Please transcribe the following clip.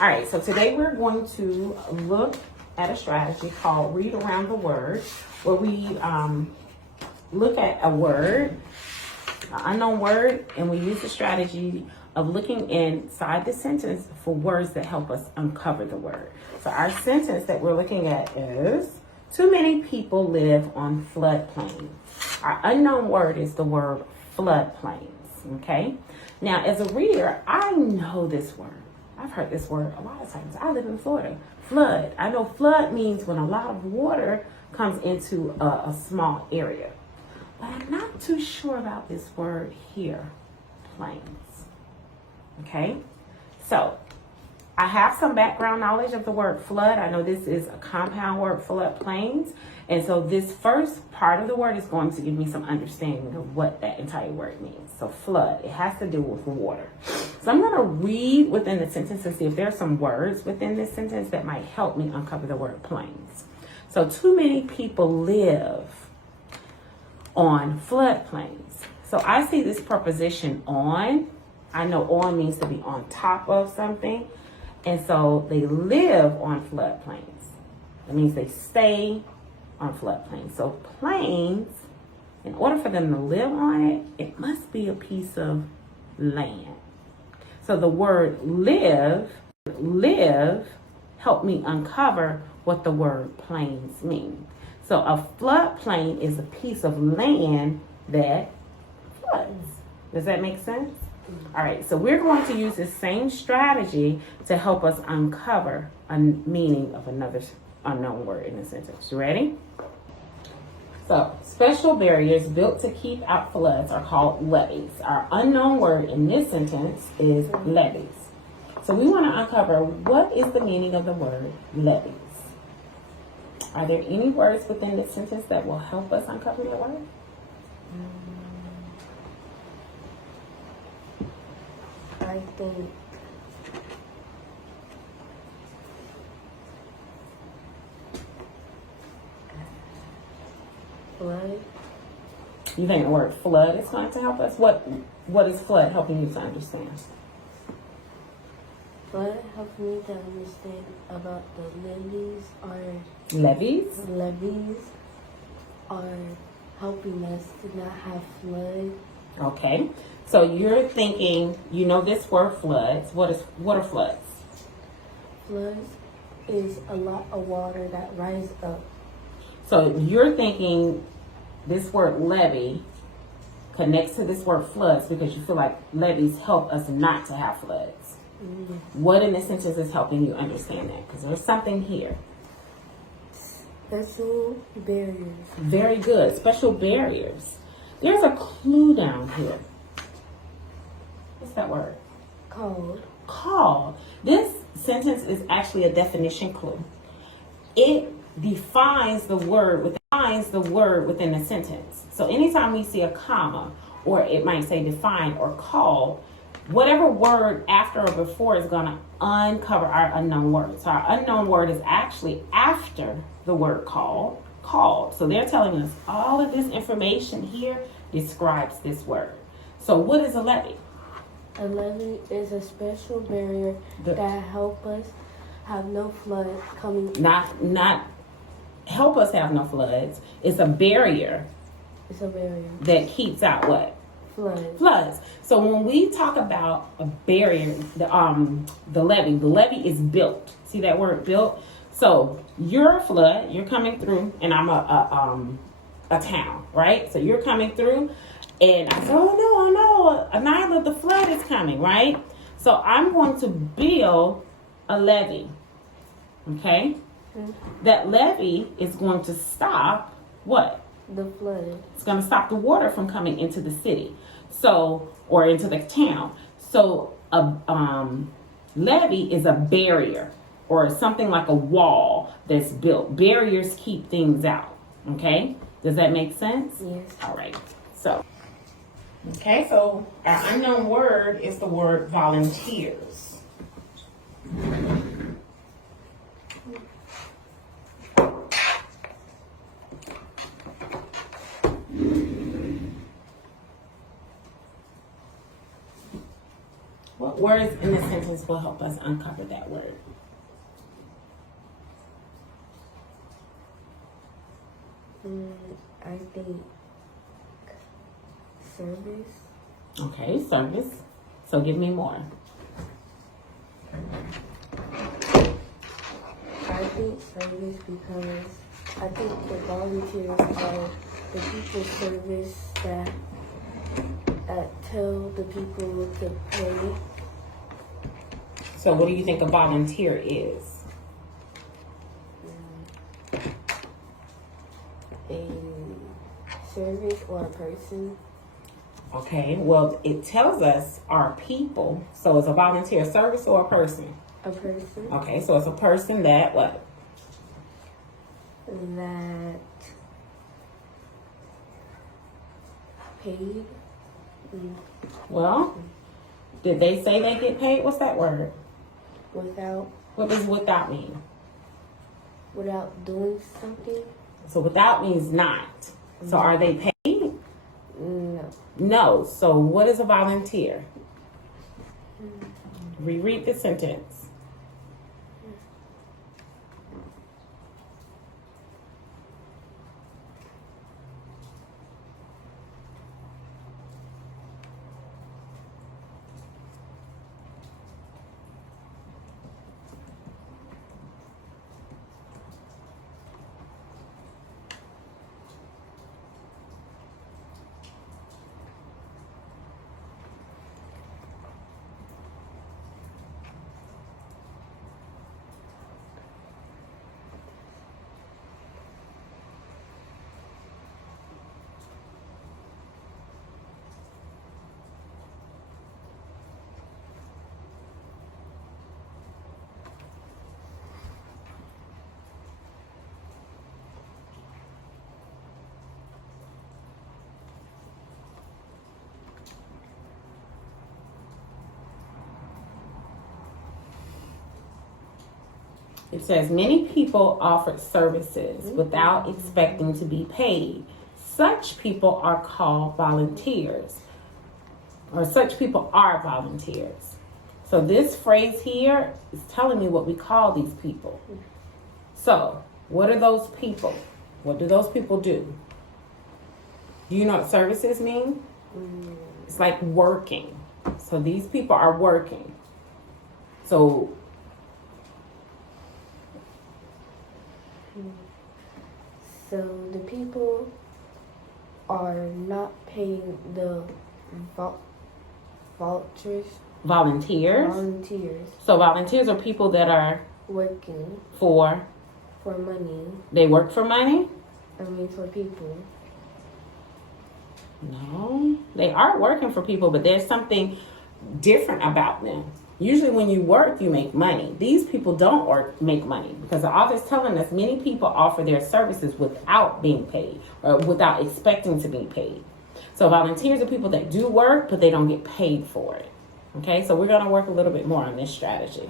All right, so today we're going to look at a strategy called Read Around the Word, where we look at a word, an unknown word, and we use the strategy of looking inside the sentence for words that help us uncover the word. So our sentence that we're looking at is, too many people live on floodplains. Our unknown word is the word floodplains, okay? Now, as a reader, I know this word. I've heard this word a lot of times. I live in Florida. Flood. I know flood means when a lot of water comes into a small area. But I'm not too sure about this word here, plains. Okay? So, I have some background knowledge of the word flood. I know this is a compound word, floodplains. And so this first part of the word is going to give me some understanding of what that entire word means. So flood, it has to do with water. So I'm going to read within the sentence and see if there are some words within this sentence that might help me uncover the word plains. So too many people live on floodplains. So I see this preposition on. I know on means to be on top of something. And so they live on floodplains. That means they stay on floodplains. So plains, in order for them to live on it, it must be a piece of land. So the word live, helped me uncover what the word plains means. So a floodplain is a piece of land that floods. Does that make sense? All right, so we're going to use the same strategy to help us uncover a meaning of another unknown word in a sentence. You ready? So, special barriers built to keep out floods are called levees. Our unknown word in this sentence is levees. So we want to uncover what is the meaning of the word levees. Are there any words within this sentence that will help us uncover the word? I think flood. You think the word flood is going to help us? What is flood helping you to understand? Flood helps me to understand about the levees are helping us to not have flood. Okay. So you're thinking, you know this word floods. What are floods? Floods is a lot of water that rises up. So you're thinking this word levee connects to this word floods because you feel like levees help us not to have floods. Mm-hmm. What in this sentence is helping you understand that? Because there's something here. Special barriers. Very good. Special barriers. There's a clue down here. What's that word? Called. This sentence is actually a definition clue. It defines the word within the sentence. So anytime we see a comma, or it might say define or call, whatever word after or before is going to uncover our unknown word. So our unknown word is actually after the word called. So they're telling us all of this information here describes this word. So what is a levee? A levee is a special barrier that help us have no flood coming. Not help us have no floods. It's a barrier. It's a barrier that keeps out what? Floods. So when we talk about a barrier, the levee is built. See that word built? So you're a flood, you're coming through, and I'm a town, right? So you're coming through, and I said, oh no, Nyla, the flood is coming, right? So I'm going to build a levee, okay? Mm-hmm. That levee is going to stop what? The flood. It's going to stop the water from coming into the city, or into the town. So a levee is a barrier, or something like a wall that's built. Barriers keep things out. Okay, does that make sense? Yes. All right. So our unknown word is the word volunteers. What what words in the sentence will help us uncover that word? I think service. Okay, service. So give me more. I think service because I think the volunteers are the people service that tell the people to pay. So what do you think a volunteer is? A service or a person. Okay, well, it tells us our people. So it's a volunteer service or a person? A person. Okay, so it's a person that what? That paid. Well, did they say they get paid? What's that word? Without What does without mean? doing something. So without means not. So are they paid? No. No. So what is a volunteer? Reread the sentence. It says many people offered services without expecting to be paid. Such people are called volunteers, or such people are volunteers. So this phrase here is telling me what we call these people. So what are those people? What do those people do? Do you know what services mean? It's like working. So these people are working. So the people are not paying the volunteers. volunteers So volunteers are people that are working for money. they work for money? For people. No, they are working for people, but there's something different about them. Usually when you work, you make money. These people don't make money because the author's telling us many people offer their services without being paid or without expecting to be paid. So volunteers are people that do work, but they don't get paid for it. Okay, so we're going to work a little bit more on this strategy.